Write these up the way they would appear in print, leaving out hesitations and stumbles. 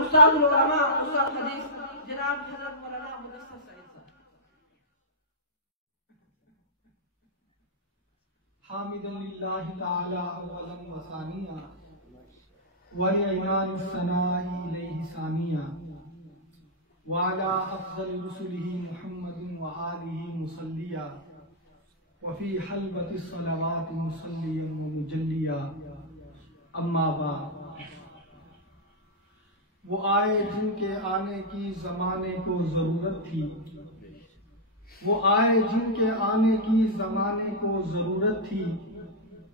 استاد العلماء استاد حدیث جناب حضرت مولانا مدثر سعید صاحب. حامدا للہ تعالی اولا و ثانیا ولعنان الثناء الیہ ثانیا وعلى افضل رسله محمد وآلہ مصلیا وفی حلبۃ الصلوات مصلیا ومجلیا. اما بعد، وہ آئے جن کے آنے کی زمانے کو ضرورت تھی، وہ آئے جن کے آنے کی زمانے کو ضرورت تھی،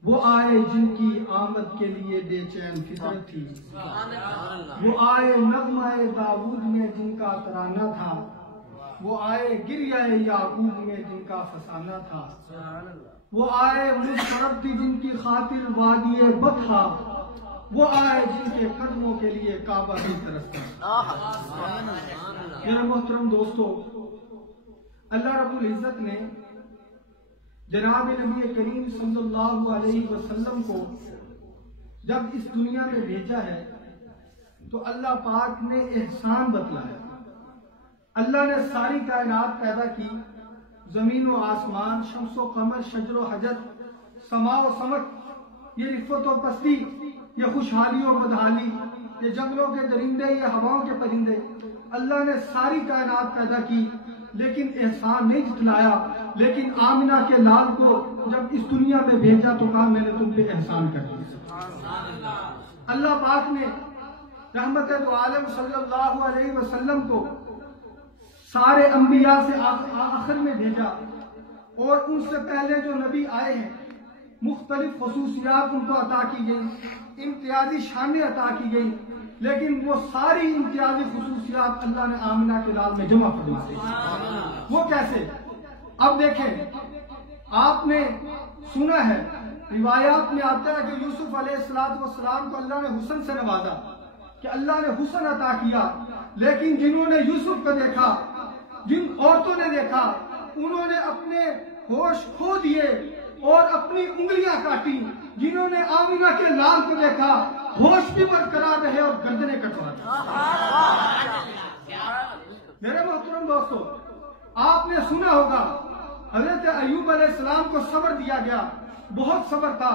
وہ آئے جن کی آمد کے لیے بے چین فطرت تھی، وہ آئے نغمہ داؤد میں جن کا ترانہ تھا، وہ آئے گریہ یعقوب میں جن کا فسانہ تھا، وہ آئے مسترب تھی جن کی خاطر وادی بطحا، وہ آئے جن کے قدموں کے لیے کعبہ ہی ترستا. میرے محترم دوستو، اللہ رب العزت نے جناب نبی کریم صلی اللہ علیہ وسلم کو جب اس دنیا میں بھیجا ہے تو اللہ پاک نے احسان بتلایا. اللہ نے ساری کائنات پیدا کی، زمین و آسمان، شمس و قمر، شجر و حجر، سما و سمک، یہ رفت و پستی، یہ خوشحالی و بدحالی، یہ جنگلوں کے درندے، یہ ہواؤں کے پرندے، اللہ نے ساری کائنات پیدا کی لیکن احسان نہیں جتلایا. لیکن آمنہ کے لال کو جب اس دنیا میں بھیجا تو کہا میں نے تم پہ احسان کر دیا. اللہ پاک نے رحمت دو عالم صلی اللہ علیہ وسلم کو سارے انبیاء سے آخر میں بھیجا، اور ان سے پہلے جو نبی آئے ہیں مختلف خصوصیات ان کو عطا کی گئی، امتیازی شانیں عطا کی گئی، لیکن وہ ساری امتیازی خصوصیات اللہ نے آمنہ کے لال میں جمع فرما دی. وہ کیسے؟ اب دیکھیں، آپ نے سنا ہے، روایات میں آتا ہے کہ یوسف علیہ السلام کو اللہ نے حسن سے نوازا، کہ اللہ نے حسن عطا کیا، لیکن جنہوں نے یوسف کو دیکھا، جن عورتوں نے دیکھا، انہوں نے اپنے ہوش کھو دیے اور اپنی انگلیاں کاٹی. جنہوں نے آمنہ کے لال کو دیکھا، ہوش بھی برقرار رہے اور گردنیں کٹوا دی. میرے محترم دوستو، آپ نے سنا ہوگا حضرت ایوب علیہ السلام کو صبر دیا گیا، بہت صبر تھا.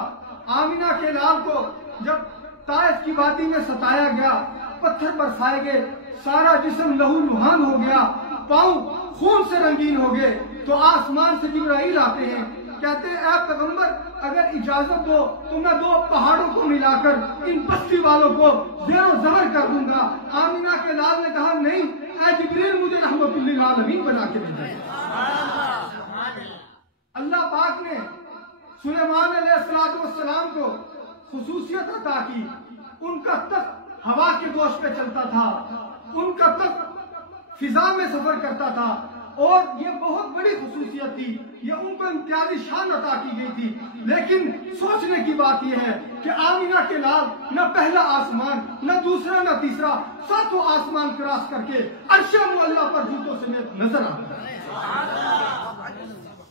آمنہ کے لال کو جب طائف کی وادی میں ستایا گیا، پتھر برسائے گئے، سارا جسم لہو لہان ہو گیا، پاؤں خون سے رنگین ہو گئے، تو آسمان سے جبرائیل آتے ہیں، کہتے ہیں اے پیغمبر اگر اجازت دو تو میں دو پہاڑوں کو ملا کر ان بستی والوں کو زیر و زبر کر دوں گا. آمنہ کے لال نے کہا نہیں، اے جبریل مجھے رحمت للعالمین بنا کے بھیجا. اللہ پاک نے سلیمان علیہ السلام کو خصوصیت عطا کی، ان کا تخت ہوا کے گوش پہ چلتا تھا، ان کا تخت فضا میں سفر کرتا تھا، اور یہ بہت بڑی خصوصیت تھی، یہ ان کو امتیازی شان عطا کی گئی تھی. لیکن سوچنے کی بات یہ ہے کہ آمنہ کے لال نہ پہلا آسمان، نہ دوسرا، نہ تیسرا، ساتوں آسمان کراس کر کے عرش معلیٰ پر جوتوں سمیت نظر آتا ہے.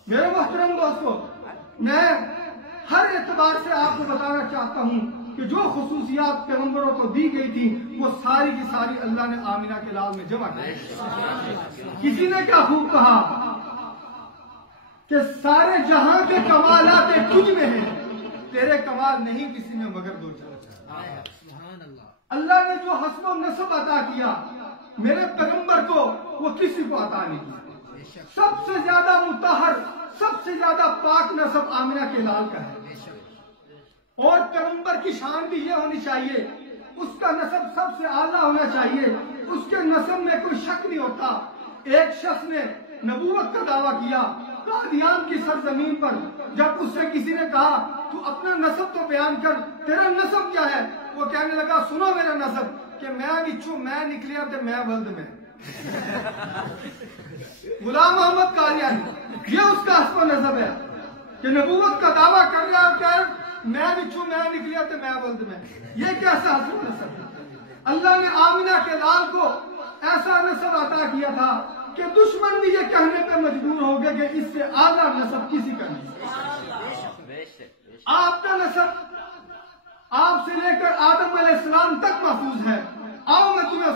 میرے محترم دوستو، میں ہر اعتبار سے آپ کو بتانا چاہتا ہوں کہ جو خصوصیات پیغمبروں کو دی گئی تھی وہ ساری کی ساری اللہ نے آمنہ کے لال میں جمع کی. کسی نے کیا خوب کہا کہ سارے جہاں کے کمالات تجھ میں ہیں، تیرے کمال نہیں کسی میں مگر دو چار. اللہ نے جو حسب و نسب عطا کیا میرے پیغمبر کو وہ کسی کو عطا نہیں کیا. سب سے زیادہ مطہر، سب سے زیادہ پاک نسب آمنہ کے لال کا ہے. اور پیغمبر کی شان بھی یہ ہونی چاہیے، اس کا نسب سب سے اعلیٰ ہونا چاہیے، اس کے نسب میں کوئی شک نہیں ہوتا. ایک شخص نے نبوت کا دعویٰ کیا قادیان کی سرزمین پر، جب اس سے کسی نے کہا تو اپنا نسب تو بیان کر، تیرا نسب کیا ہے؟ وہ کہنے لگا سنو میرا نسب کہ میں نچوں میں نکلیا تے میں ولد میں. غلام محمد قادیانی، یہ اس کا حسب و نسب ہے کہ نبوت کا دعویٰ کر رہا ہے کہ میں نچوں میں نکلیا تے میں ولد میں. یہ کیسا حسب و نسب ہے؟ اللہ نے آمنہ کے لال کو ایسا نسب عطا کیا تھا کہ دشمن بھی یہ کہنے پہ مجبور ہو گئے کہ اس سے اعلیٰ نسب کسی کا نہیں. آپ کا نسب آپ سے لے کر آدم علیہ السلام تک محفوظ ہے. آؤ میں تمہیں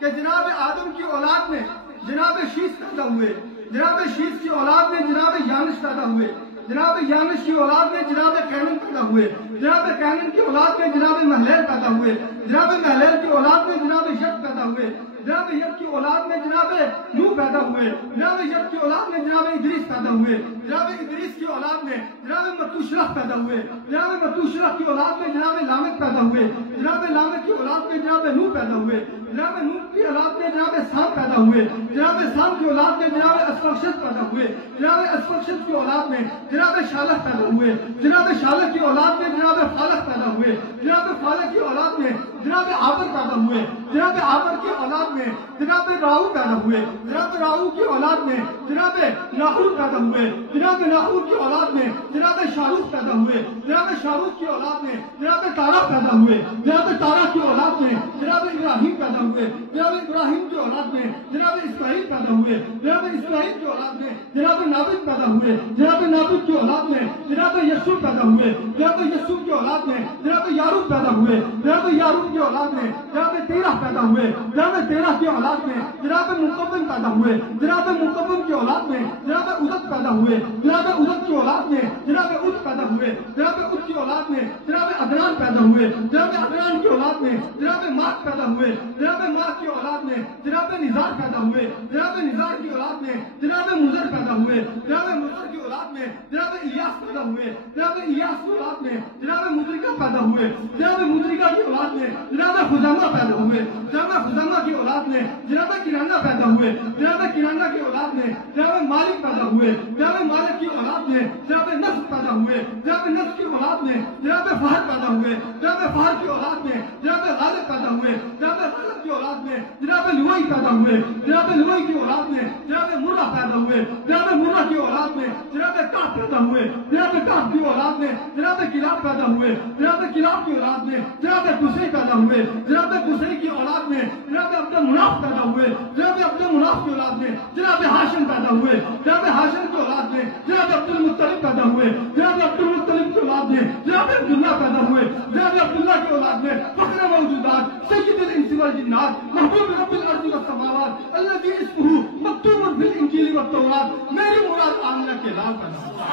کہ جناب آدم کی اولاد میں جناب شیس پیدا ہوئے، جناب شیس کی اولاد میں جناب یانش پیدا ہوئے، جناب یانش کی اولاد میں جناب کینن پیدا ہوئے، جناب کینن کی اولاد میں جناب محلیل پیدا ہوئے، جناب محلیل کی اولاد میں جناب ید پیدا ہوئے، جناب ید کی اولاد میں جناب نوح پیدا ہوئے، جناب ید کی اولاد میں جناب ادریس پیدا ہوئے، جناب ادریس کی اولاد میں جناب متوشلح پیدا ہوئے، جناب متوشلح کی اولاد میں جناب لامک پیدا ہوئے، جناب لامک کی اولاد میں جناب نوح پیدا ہوئے، جناب نوح کی اولاد میں جناب سام پیدا ہوئے، جناب سام کی اولاد میں جناب اسفکشد پیدا ہوئے، جناب اسفکشد کی اولاد میں جناب شالح پیدا ہوئے، جناب شالح کی اولاد میں جناب فالح پیدا ہوئے، جناب فالح کی اولاد میں جناب آبر پیدا ہوئے، جناب آبر کی اولاد میں جناب راہو پیدا ہوئے، جناب راہو کی اولاد میں جناب ناہور پیدا ہوئے، جناب ناہور کی اولاد میں جناب شاروخ پیدا ہوئے، جناب شاروخ کی اولاد میں جناب تارا پیدا ہوئے، جناب تارا کی اولاد میں جناب ابراہیم پیدا ہوئے، جناب ابراہیم کی اولاد میں جناب اسماعیل پیدا ہوئے، جناب اسماعیل کی اولاد میں جناب نابد پیدا ہوئے، جناب نابد کی اولاد میں جناب یسوع پیدا ہوئے، جناب یسوع کی اولاد میں جناب یاروب پیدا ہوئے، جناب یاروب کی اولاد میں جناب تیرہ پیدا ہوئے، جناب تیرہ کی اولاد میں جناب مقبن پیدا ہوئے، جناب مقبن کی اولاد میں جناب عدد پیدا ہوئے، جناب عدد کی اولاد میں جناب عد پیدا ہوئے، جناب عد کی اولاد میں جناب عدنان پیدا ہوئے، جناب عدنان کی اولاد میں جناب ماک پیدا ہوئے، جناب ماک کی اولاد میں جناب نزار پیدا ہوئے، جناب نزار کی اولاد میں جناب مزر پیدا ہوئے، جناب مزر کی اولاد میں جناب الیاس پیدا ہوئے، جناب الیاس کی اولاد میں جناب مدرکہ پیدا ہوئے، جناب مدرکہ کی اولاد میں جناب خزامہ پیدا ہوئے، جناب خزامہ کی اولاد میں جناب کنانہ پیدا ہوئے، جناب کنانہ کی اولاد میں جناب مالک پیدا ہوئے، جناب مالک کی اولاد میں جناب نصر پیدا ہوئے، جناب نصر کی اولاد میں جناب فہد پیدا ہوئے، جناب فہد کی اولاد میں جناب غالب پیدا ہوئے، جناب غالب کی اولاد میں جناب لوئی پیدا ہوئے، جناب لوئی کی اولاد میں جناب مرہ پیدا ہوئے، جناب مرہ کی اولاد میں جناب کاف پیدا ہوئے، جناب کاف کی اولاد میں جناب کلاب پیدا ہوئے، جناب کلاب کی اولاد میں جناب قصی پیدا ہوئے، جناب قصی کی اولاد میں جناب عبد مناف پیدا ہوئے، جناب عبد مناف کی اولاد میں جناب ہاشم پیدا ہوئے، جناب ہاشم کی اولاد میں جناب عبد المطلب پیدا ہوئے، جناب عبد المطلب کی اولاد میں جناب عبداللہ پیدا ہوئے، جناب عبداللہ کی اولاد میں فخر موجودات سید الانس والجنات محبوب رب الارض والسماوات الذي اسمه مكتوب في الانجیل والتوراۃ میری مراد آمنہ کے لال پیدا ہوئے۔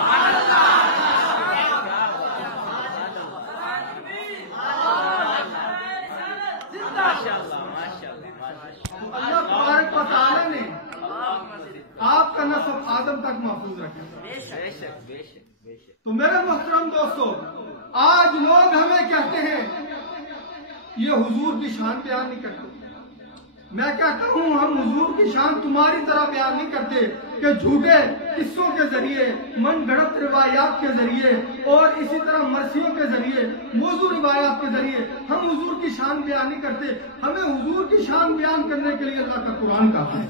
اللہ تبارک و تعالی نے آپ کا نسب آدم تک محفوظ رکھا۔ تو میرے محترم دوستو، آج لوگ ہمیں کہتے ہیں یہ حضور کی شان بیان نہیں کرتے۔ میں کہتا ہوں ہم حضور کی شان تمہاری طرح بیان نہیں کرتے کہ جھوٹے قصوں کے ذریعے، من گھڑت روایات کے ذریعے اور اسی طرح مرثیوں کے ذریعے، موضوع روایات کے ذریعے ہم حضور کی شان بیان نہیں کرتے۔ ہمیں حضور کی شان بیان کرنے کے لیے اللہ کا قرآن کافی ہے۔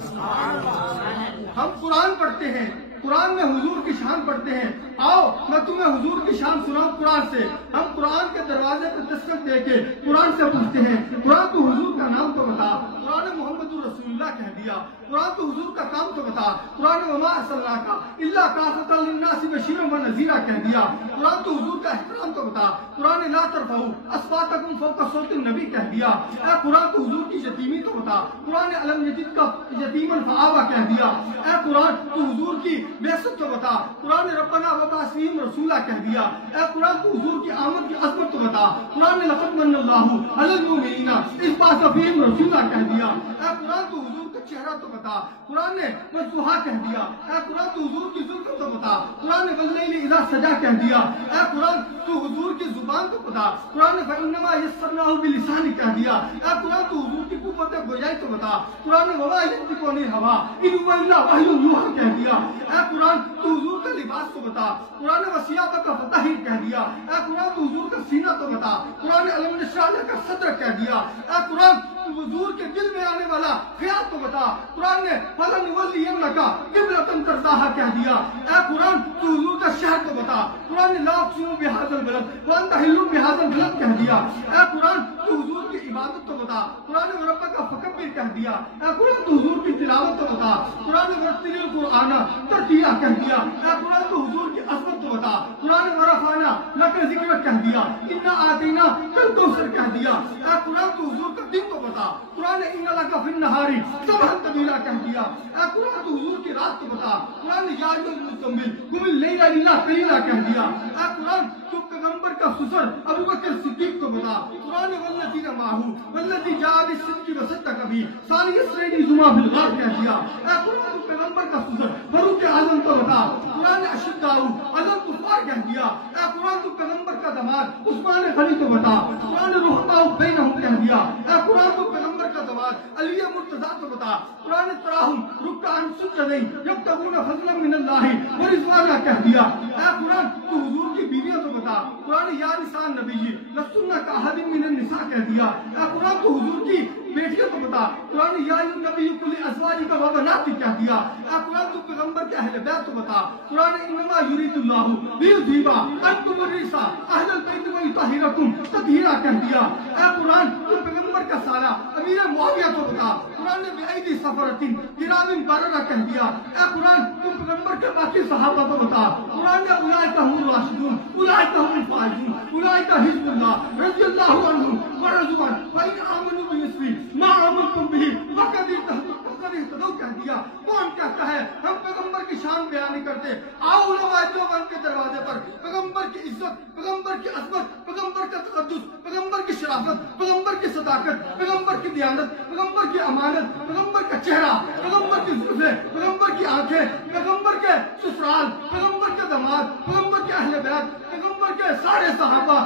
ہم قرآن پڑھتے ہیں، قرآن میں حضور کی شان پڑھتے ہیں۔ آؤ میں تمہیں حضور کی شان سناؤں قرآن سے۔ ہم قرآن کے دروازے پہ دستک دے کے قرآن سے پوچھتے ہیں، قرآن تو حضور کا نام تو بتا۔ قرآن نے محمد رسول اللہ کہہ دیا۔ قرآن تو حضور کا کام تو بتا۔ قرآن نے وما ارسلناک الا کافۃ للناس بشیرا ونذیرا کہہ دیا۔ قرآن تو حضور کا احترام تو بتا۔ قرآن نے لا ترفعوا اصواتکم فوق صوت النبی کہہ دیا۔ اے قرآن تو حضور کی یتیمی تو بتا۔ قرآن نے الم یجدک کا یتیما فآویٰ کہہ دیا۔ اے قرآن تو حضور کی بعثت تو بتا۔ قرآن نے ربنا وابعث فیہم رسولا کہہ دیا۔ اے قرآن تو حضور کی آمد کی عظمت تو بتا۔ قرآن نے لقد من اللہ علی المؤمنین اذ بعث فیہم رسولا کہہ دیا۔ اے قرآن تو حضور کا چہرہ تو بتا۔ قرآن نے والضحیٰ کہہ دیا۔ اے قرآن تو حضور کی زلفیں تو بتا۔ قرآن نے واللیل اذا سجا کہہ دیا۔ اے قرآن تو حضور کی زبان تو بتا۔ قرآن نے فإنما یسرناہ بلسانک کہہ دیا۔ اے قرآن تو حضور کی قوت گویائی تو بتا۔ قرآن نے وما ینطق عن الہویٰ ان هو الا وحی یوحیٰ کہہ دیا۔ اے قرآن تو حضور کا لباس تو بتا۔ قرآن نے وثیابک فطہر کہہ دیا۔ اے قرآن تو حضور کا سینہ تو بتا۔ قرآن نے الم نشرح لک صدرک کہہ دیا۔ اے قرآن تو حضور کے دل میں آنے والا خیال تو بتا۔ قرآن نے فلنولینک قبلۃ ترضاھا کہہ دیا۔ اے قرآن تو حضور کا شہر تو بتا۔ قرآن نے لا اقسم بھذا البلد وانت حل بھذا البلد کہہ دیا۔ اے قرآن تو حضور کی عبادت تو بتا۔ قرآن نے ربک فکبر کہہ دیا۔ اے قرآن تو حضور کی تلاوت تو بتا۔ قرآن نے ورتل القرآن ترتیلا کہہ دیا۔ اے قرآن تو حضور کی عظمت تو بتا۔ قرآن نے ورفعنا لک ذکرک کہہ دیا۔ انا آتیناک الکوثر کہہ دیا۔ اے قرآن تو حضور کا دین تو بتا۔ قرآن نے ان لک فی النہاری سبحًا طویلا کہہ دیا۔ اے قرآن تو حضور کی رات کو بتا، قرآن نے یا ایھا المزمل قم اللیل الا قلیلا کہہ دیا۔ اے قرآن تو پیغمبر کا سسر ابوبکر صدیق کو بتا، قرآن نے والذین معہ والذی جاء بالصدق وصدق بہ ثانی اثنین اذ ہما فی الغار کہہ دیا۔ اے قرآن تو پیغمبر کا سسر فاروق اعظم کو بتا، قرآن نے اشداء علی الکفار کہہ دیا۔ اے قرآن تو پیغمبر کا داماد عثمان غنی کو بتا، قرآن نے رحماء بینہم کہہ دیا۔ اے قرآن تو پیغمبر کا داماد علی مرتضیٰ کو بتا، قرآن نے تراہم رکعا سجدا یبتغون فضلا من اللہ ورضوانا کہہ دیا۔ اے قرآن تو حضور کی بیویوں کو بتا، قرآن نے یا نساء النبی لستن کاحد من النساء کہہ دیا۔ اے قرآن تو حضور کی بیٹیوں کو بتا، قرآن نے یا ایھا النبی قل لازواجک و بناتک کہہ دیا۔ اے قرآن تو پیغمبر کے اہل بیت کو بتا، قرآن نے انما یرید اللہ لیذھب عنکم الرجس اہل البیت ویطہرکم تطہیرا کہہ دیا۔ اے قرآن تو پیغمبر کا سالہ امیر معاویہ کو بتا، قرآن نے بأیدی سفرۃ کرام بررہ کہہ دیا۔ اے قرآن تو پیغمبر کے باقی صحابہ کو بتا، قرآن نے اولئک هم الراشدون اولئک هم الفائزون اولئک حزب اللہ رضی اللہ عنہم ورضوا عنہ فإن آمنوا بمثل ما آمنتم به فقد اهتدوا کہہ دیا۔ کون کہتا ہے ہم پیغمبر کی شان بیان نہیں کرتے؟ آؤ علماء دیوبند کے دروازے پر پیغمبر کی عزت، پیغمبر کی عظمت، پیغمبر کا تقدس، پیغمبر کی شرافت، پیغمبر کی صداقت، پیغمبر کی دیانت، پیغمبر کی امانت، پیغمبر کا چہرہ، پیغمبر کی زلفیں، پیغمبر کی آنکھیں، پیغمبر کے سسرال، پیغمبر کے داماد، پیغمبر کے اہل بیت، پیغمبر کے سارے صحابہ،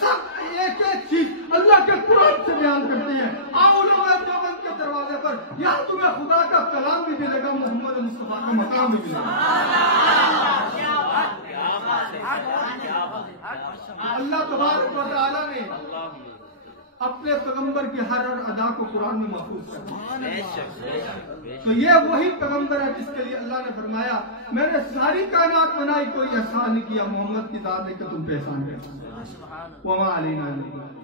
سب ایک ایک چیز اللہ کے قرآن سے بیان کرتے ہیں۔ آؤ علماء دیوبند کے دروازے پر، یہاں تمہیں خدا کا کلام بھی ملے گا، محمد مصطفیٰ کا مقام بھی ملے گا۔ اللہ تبارک و تعالیٰ نے اپنے پیغمبر کی ہر ادا کو قرآن میں محفوظ کیا۔ تو یہ وہی پیغمبر ہے جس کے لیے اللہ نے فرمایا میں نے ساری کائنات بنائی، کوئی احسان نہیں کیا، محمد کی ذات ہے کہ تم پہ احسان کرتے۔ وما علینا الا البلاغ۔